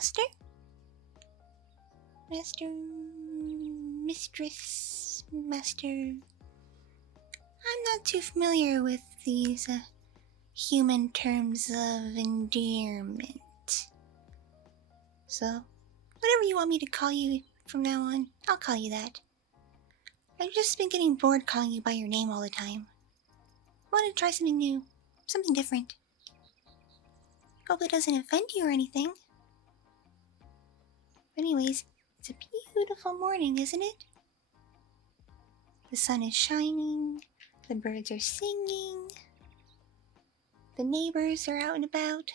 Master? Master... Mistress... Master... I'm not too familiar with these, human terms of endearment. So, whatever you want me to call you from now on, I'll call you that. I've just been getting bored calling you by your name all the time. I want to try something new, something different. Hope it doesn't offend you or anything. Anyways, it's a beautiful morning, isn't it? The sun is shining, the birds are singing, the neighbors are out and about.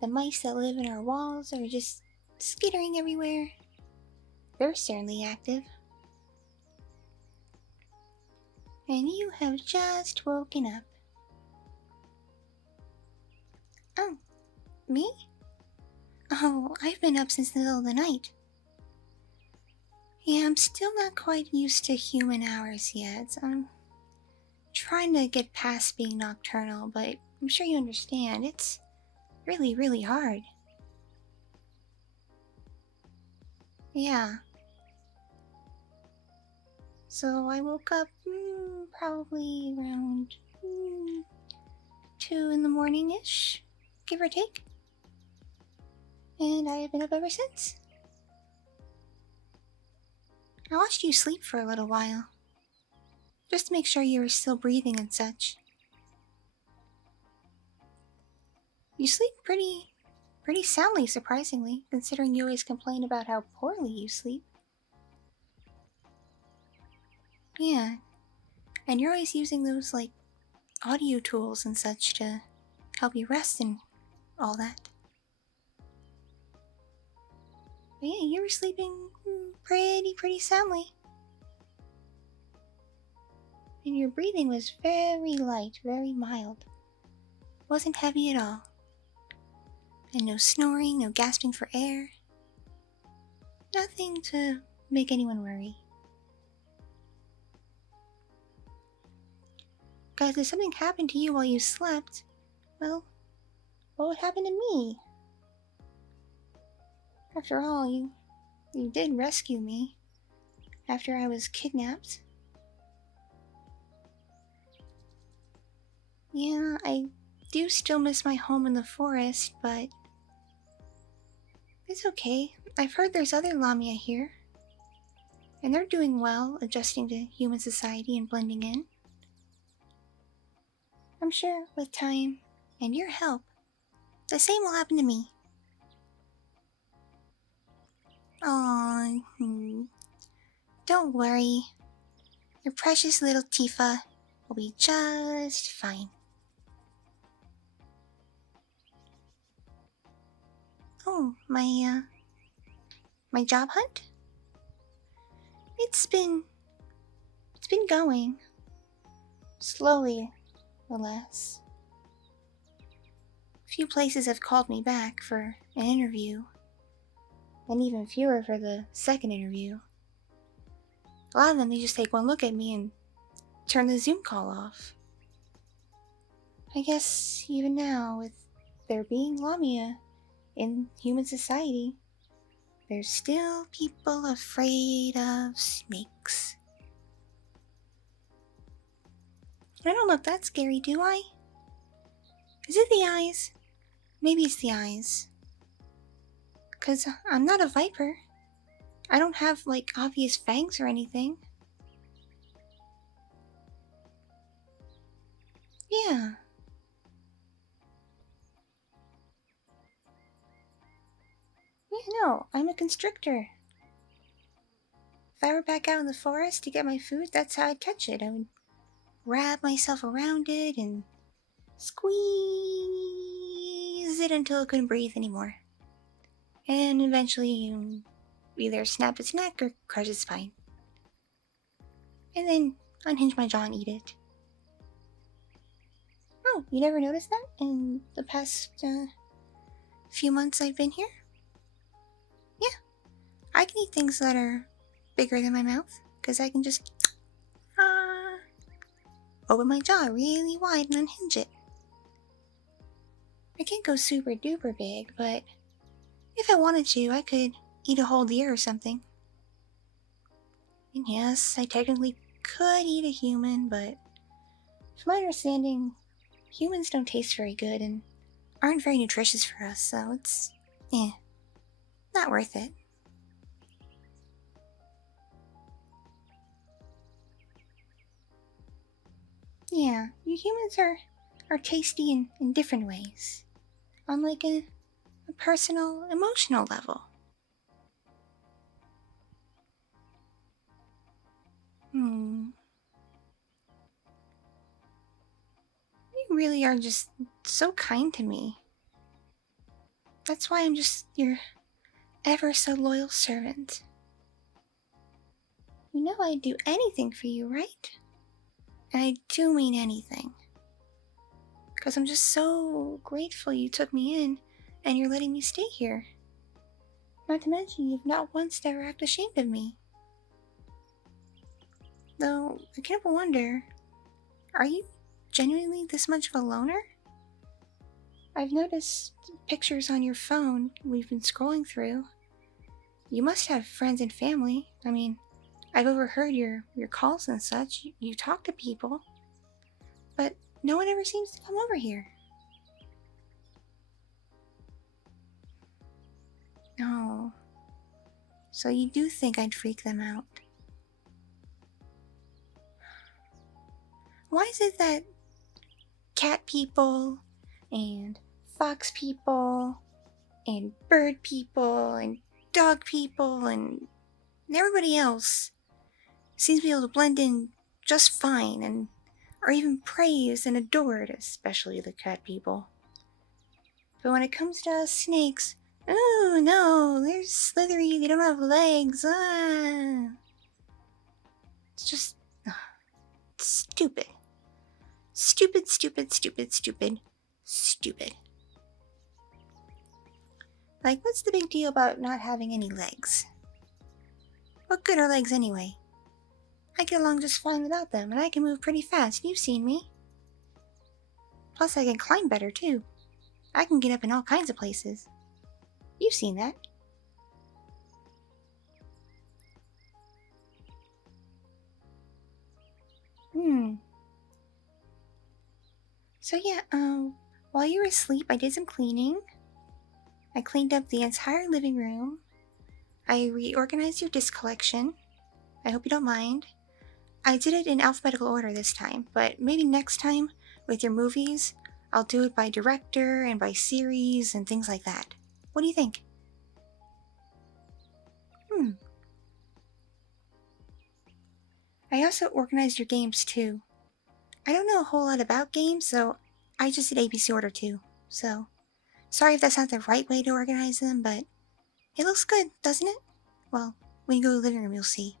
The mice that live in our walls are just skittering everywhere. They're certainly active. And you have just woken up. Oh, me? Oh, I've been up since the middle of the night. Yeah, I'm still not quite used to human hours yet. I'm trying to get past being nocturnal, but I'm sure you understand. It's really, really hard. Yeah. So I woke up probably around 2 in the morning-ish, give or take. And I have been up ever since. I watched you sleep for a little while, just to make sure you were still breathing and such. You sleep pretty soundly, surprisingly, considering you always complain about how poorly you sleep. Yeah, and you're always using those, like, audio tools and such to help you rest and all that. But yeah, you were sleeping pretty soundly. And your breathing was very light, very mild. Wasn't heavy at all. And no snoring, no gasping for air. Nothing to make anyone worry. Guys, if something happened to you while you slept, well, what would happen to me? After all, you did rescue me after I was kidnapped. Yeah, I do still miss my home in the forest, but it's okay. I've heard there's other Lamia here, and they're doing well, adjusting to human society and blending in. I'm sure with time and your help, the same will happen to me. Oh, don't worry. Your precious little Tifa will be just fine. Oh, my job hunt? It's been going. Slowly, alas. A few places have called me back for an interview, and even fewer for the second interview. A lot of them, they just take one look at me and turn the Zoom call off. I guess even now, with there being Lamia in human society, there's still people afraid of snakes. I don't look that scary, do I? Is it the eyes? Maybe it's the eyes. 'Cause I'm not a viper. I don't have, like, obvious fangs or anything. Yeah. Yeah, no, I'm a constrictor. If I were back out in the forest to get my food, that's how I'd catch it. I would wrap myself around it and squeeze it until it couldn't breathe anymore. And eventually you either snap its neck or crush its spine. And then unhinge my jaw and eat it. Oh, you never noticed that in the past few months I've been here? Yeah, I can eat things that are bigger than my mouth, because I can just open my jaw really wide and unhinge it. I can't go super duper big, but if I wanted to, I could eat a whole deer or something. And yes, I technically could eat a human, but from my understanding, humans don't taste very good and aren't very nutritious for us, so it's, not worth it. Yeah, you humans are tasty in different ways, on like a personal, emotional level. You really are just so kind to me. That's why I'm just your ever so loyal servant. You know I'd do anything for you, right? And I do mean anything. Because I'm just so grateful you took me in and you're letting me stay here. Not to mention, you've not once ever acted ashamed of me. Though, I can't but wonder, are you genuinely this much of a loner? I've noticed pictures on your phone we've been scrolling through. You must have friends and family. I mean, I've overheard your calls and such. You talk to people. But no one ever seems to come over here. Oh. So you do think I'd freak them out? Why is it that cat people and fox people and bird people and dog people and everybody else seems to be able to blend in just fine and are even praised and adored, especially the cat people? But when it comes to us snakes, oh no, they're slithery, they don't have legs. It's just stupid. Stupid, stupid, stupid, stupid, stupid. Like, what's the big deal about not having any legs? What good are legs anyway? I get along just fine without them, and I can move pretty fast. You've seen me. Plus, I can climb better, too. I can get up in all kinds of places. You've seen that. So yeah, while you were asleep, I did some cleaning. I cleaned up the entire living room. I reorganized your disc collection. I hope you don't mind. I did it in alphabetical order this time, but maybe next time with your movies, I'll do it by director and by series and things like that. What do you think? I also organized your games too. I don't know a whole lot about games, so I just did ABC order too. So, sorry if that's not the right way to organize them, but it looks good, doesn't it? Well, when you go to the living room, you'll see.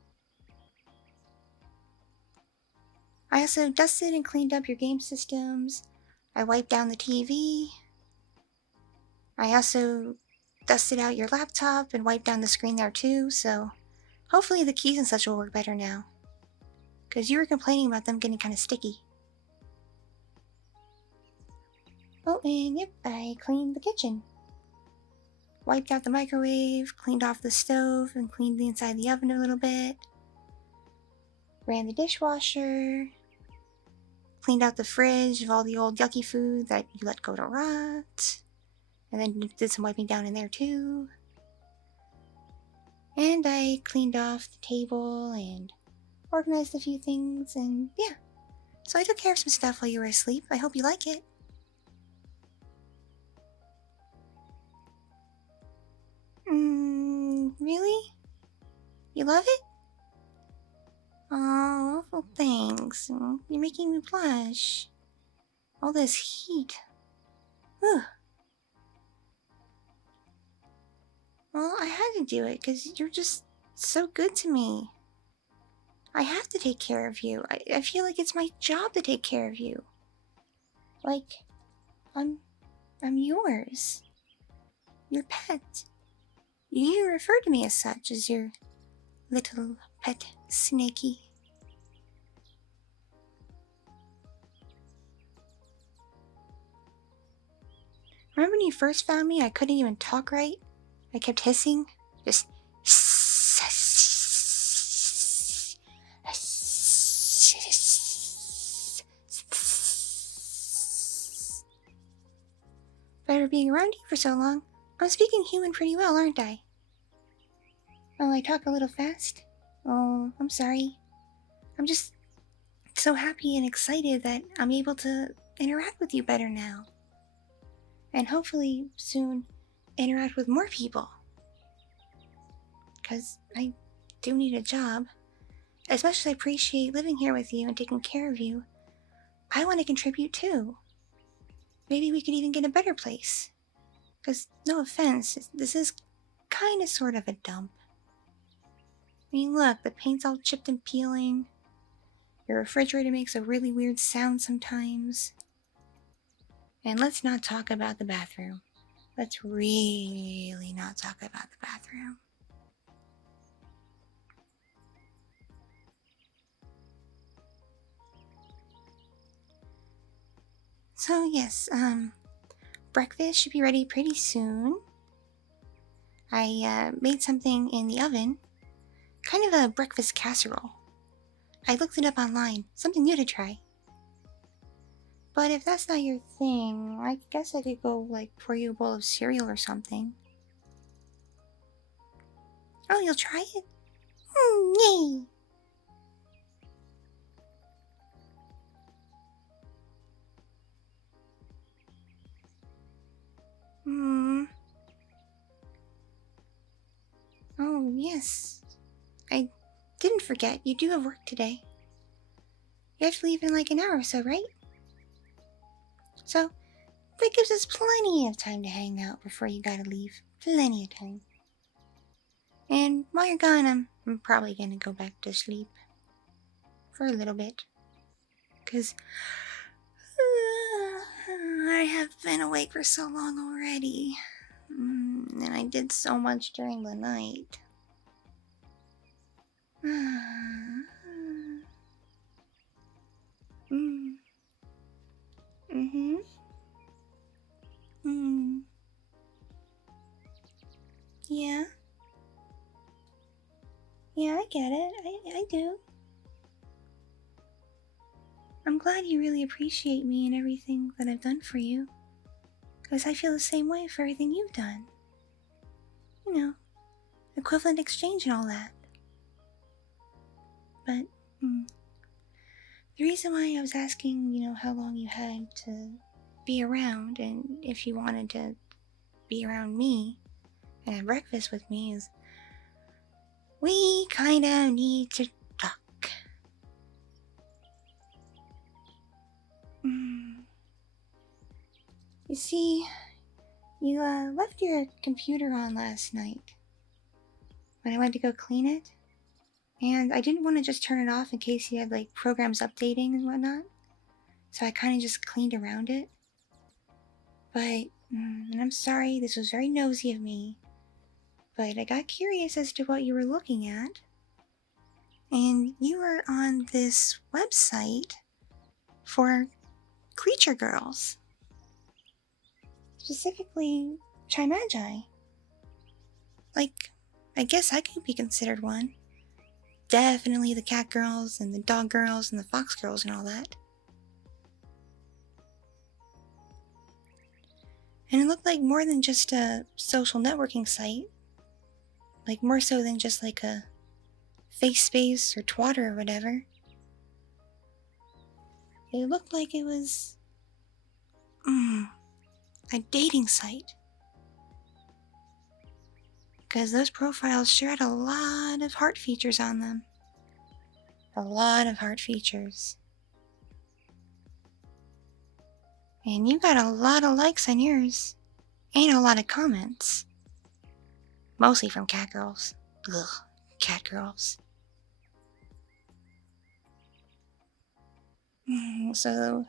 I also dusted and cleaned up your game systems. I wiped down the TV. I also dusted out your laptop and wiped down the screen there too, so hopefully the keys and such will work better now. Because you were complaining about them getting kind of sticky. Oh, and yep, I cleaned the kitchen. Wiped out the microwave, cleaned off the stove, and cleaned the inside of the oven a little bit. Ran the dishwasher. Cleaned out the fridge of all the old yucky food that you let go to rot. And then did some wiping down in there too. And I cleaned off the table and organized a few things, and yeah. So I took care of some stuff while you were asleep. I hope you like it. Really? You love it? Oh, well, thanks. You're making me blush. All this heat. Ugh. Well, I had to do it because you're just so good to me. I have to take care of you. I feel like it's my job to take care of you. Like, I'm yours. Your pet. You refer to me as such, as your little pet snaky. Remember when you first found me, I couldn't even talk right? I kept hissing. Just... Better being around you for so long. I'm speaking human pretty well, aren't I? Oh, I talk a little fast? Oh, I'm sorry. I'm just so happy and excited that I'm able to interact with you better now. And hopefully soon interact with more people. Because I do need a job. As much as I appreciate living here with you and taking care of you, I want to contribute too. Maybe we could even get a better place. Because, no offense, this is kind of sort of a dump. I mean, look, the paint's all chipped and peeling. Your refrigerator makes a really weird sound sometimes. And let's not talk about the bathroom. Let's really not talk about the bathroom. So yes, breakfast should be ready pretty soon. I made something in the oven. Kind of a breakfast casserole. I looked it up online. Something new to try. But if that's not your thing, I guess I could go, like, pour you a bowl of cereal or something. Oh, you'll try it? Yay! Oh, yes. I didn't forget. You do have work today. You have to leave in like an hour or so, right? So, that gives us plenty of time to hang out before you gotta leave. Plenty of time. And while you're gone, I'm probably gonna go back to sleep. For a little bit. Because I have been awake for so long already. And I did so much during the night. Yeah. Yeah, I get it. I do. I'm glad you really appreciate me and everything that I've done for you. Because I feel the same way for everything you've done. You know, equivalent exchange and all that. But, the reason why I was asking, how long you had to be around and if you wanted to be around me and have breakfast with me is we kind of need to talk. You see, you left your computer on last night when I went to go clean it. And I didn't want to just turn it off in case you had like programs updating and whatnot. So I kind of just cleaned around it. But, and I'm sorry, this was very nosy of me. But I got curious as to what you were looking at. And you were on this website for creature girls. Specifically, Chimagi. Like, I guess I could be considered one. Definitely the cat girls and the dog girls and the fox girls and all that. And it looked like more than just a social networking site. Like more so than just like a face space or Twitter or whatever. It looked like it was a dating site. Because those profiles sure had a lot of heart features on them. A lot of heart features. And you got a lot of likes on yours. And a lot of comments. Mostly from cat girls. Ugh, cat girls. So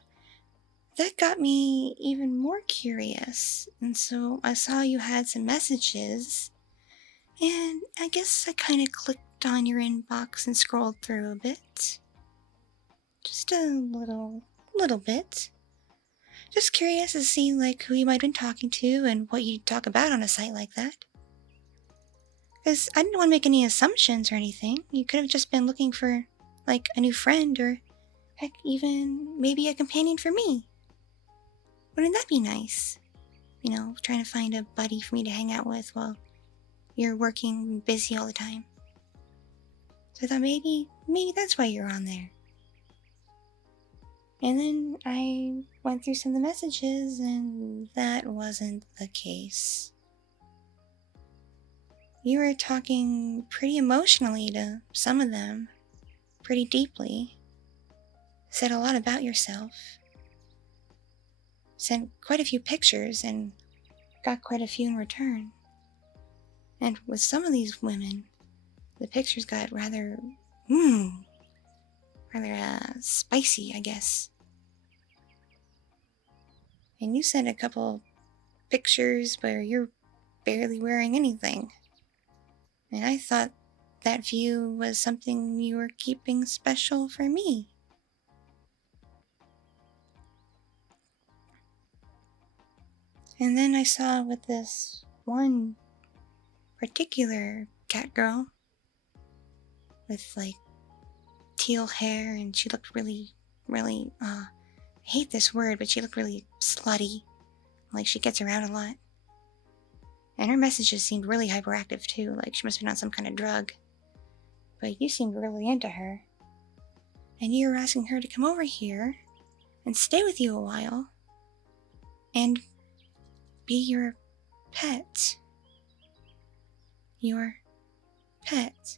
that got me even more curious. And so I saw you had some messages. And I guess I kind of clicked on your inbox and scrolled through a bit. Just a little bit. Just curious to see, like, who you might have been talking to and what you talk about on a site like that. Because I didn't want to make any assumptions or anything. You could have just been looking for, like, a new friend or, heck, even maybe a companion for me. Wouldn't that be nice? You know, trying to find a buddy for me to hang out with while you're working busy all the time. So I thought maybe that's why you're on there. And then I went through some of the messages, and that wasn't the case. You were talking pretty emotionally to some of them, pretty deeply. Said a lot about yourself. Sent quite a few pictures and got quite a few in return. And with some of these women, the pictures got rather spicy, I guess. And you sent a couple pictures where you're barely wearing anything. And I thought that view was something you were keeping special for me. And then I saw with this one particular cat girl with like teal hair, and she looked really, I hate this word, but she looked really slutty, like she gets around a lot. And her messages seemed really hyperactive too, like she must have been on some kind of drug. But you seemed really into her. And you were asking her to come over here and stay with you a while and be your pet. Your pet.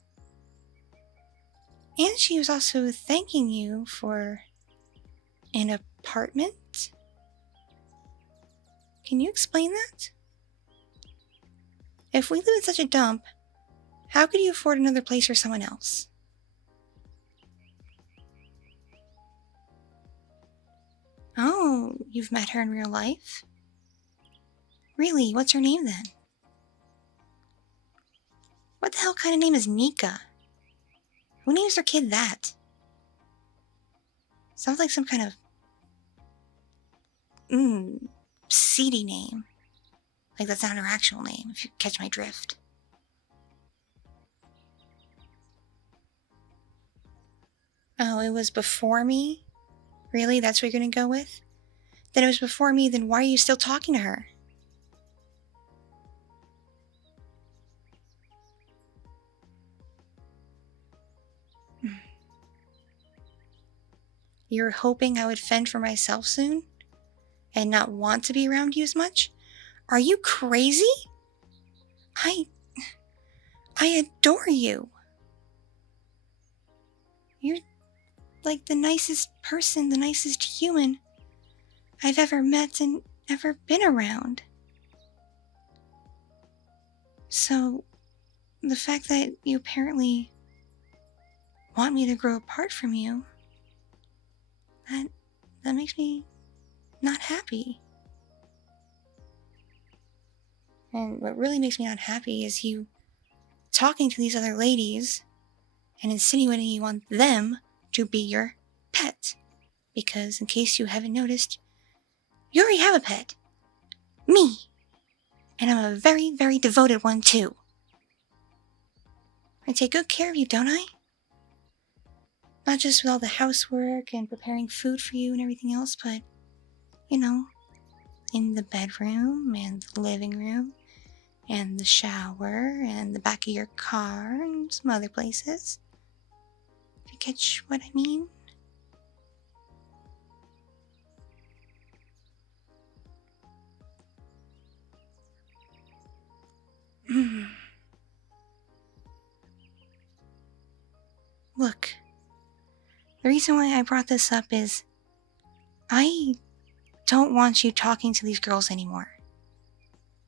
And she was also thanking you for an apartment? Can you explain that? If we live in such a dump, how could you afford another place for someone else? Oh, you've met her in real life? Really, what's her name then? What the hell kind of name is Nika? Who names their kid that? Sounds like some kind of seedy name. Like that's not her actual name, if you catch my drift. Oh, it was before me? Really? That's what you're gonna go with? Then it was before me, then why are you still talking to her? You were hoping I would fend for myself soon? And not want to be around you as much? Are you crazy? I adore you. You're like the nicest person, the nicest human I've ever met and ever been around. So, the fact that you apparently want me to grow apart from you, that makes me not happy. And what really makes me not happy is you talking to these other ladies and insinuating you want them to be your pet. Because, in case you haven't noticed, you already have a pet. Me. And I'm a very, very devoted one, too. I take good care of you, don't I? Not just with all the housework and preparing food for you and everything else, but, you know, in the bedroom and the living room and the shower and the back of your car and some other places. If you catch what I mean? Look, the reason why I brought this up is I don't want you talking to these girls anymore.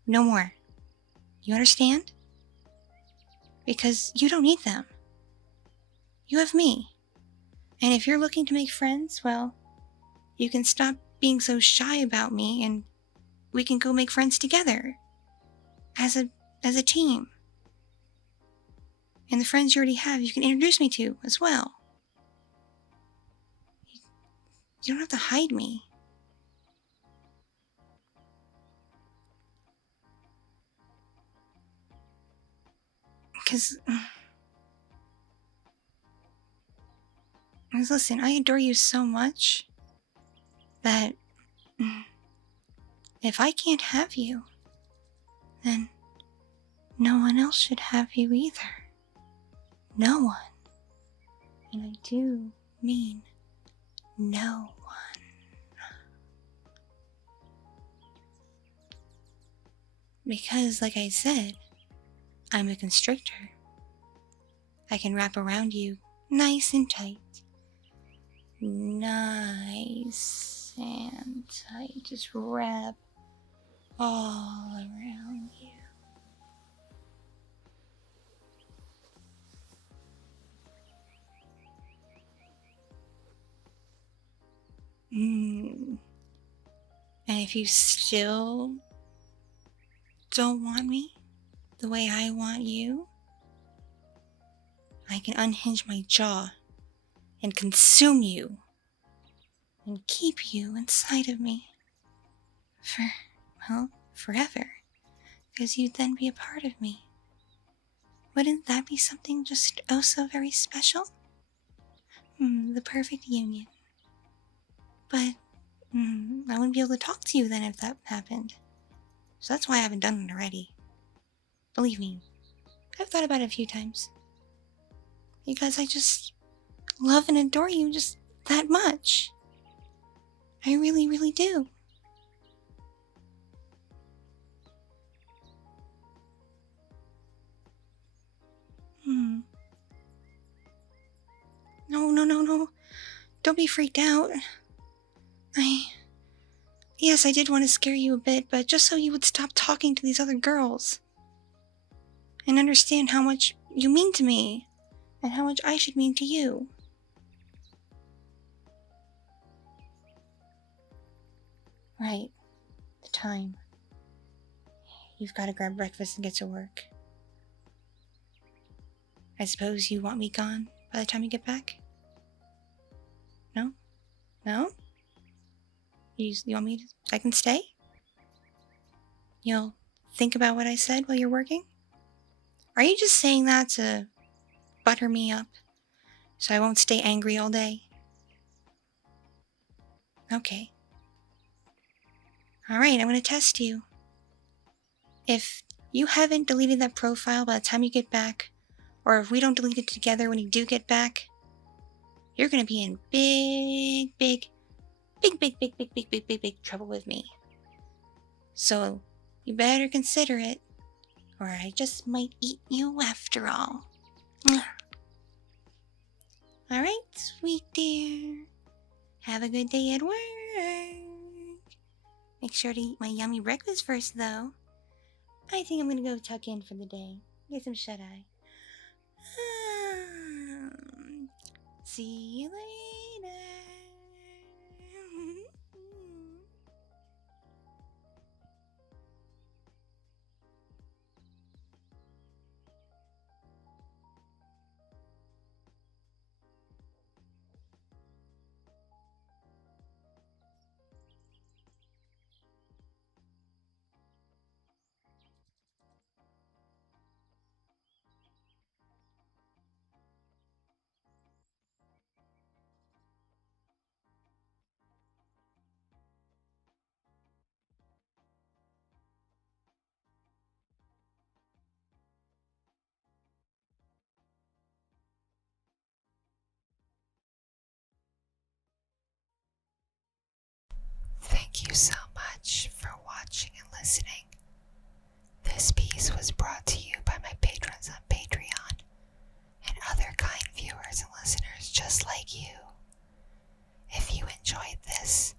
No more. You understand? Because you don't need them. You have me. And if you're looking to make friends, well, you can stop being so shy about me and we can go make friends together. As a team. And the friends you already have, you can introduce me to as well. You don't have to hide me. Because listen, I adore you so much that if I can't have you, then no one else should have you either. No one. And I do mean no one. Because, like I said, I'm a constrictor. I can wrap around you nice and tight. Nice and tight. Just wrap all around you. And if you still don't want me the way I want you, I can unhinge my jaw and consume you and keep you inside of me forever, because you'd then be a part of me. Wouldn't that be something just oh so very special? The perfect union. But I wouldn't be able to talk to you then if that happened. So that's why I haven't done it already. Believe me, I've thought about it a few times. Because I just love and adore you just that much. I really, really do. No. Don't be freaked out. Yes, I did want to scare you a bit, but just so you would stop talking to these other girls. And understand how much you mean to me, and how much I should mean to you. Right. The time. You've got to grab breakfast and get to work. I suppose you want me gone by the time you get back? No? No? You want me to... I can stay? You'll think about what I said while you're working? Are you just saying that to butter me up so I won't stay angry all day? Okay. Alright, I'm going to test you. If you haven't deleted that profile by the time you get back, or if we don't delete it together when you do get back, you're going to be in big trouble with me. So, you better consider it, or I just might eat you after all. Alright, sweet dear. Have a good day at work. Make sure to eat my yummy breakfast first, though. I think I'm gonna go tuck in for the day. Get some shut-eye. See you later. Thank you so much for watching and listening. This piece was brought to you by my patrons on Patreon and other kind viewers and listeners just like you. If you enjoyed this,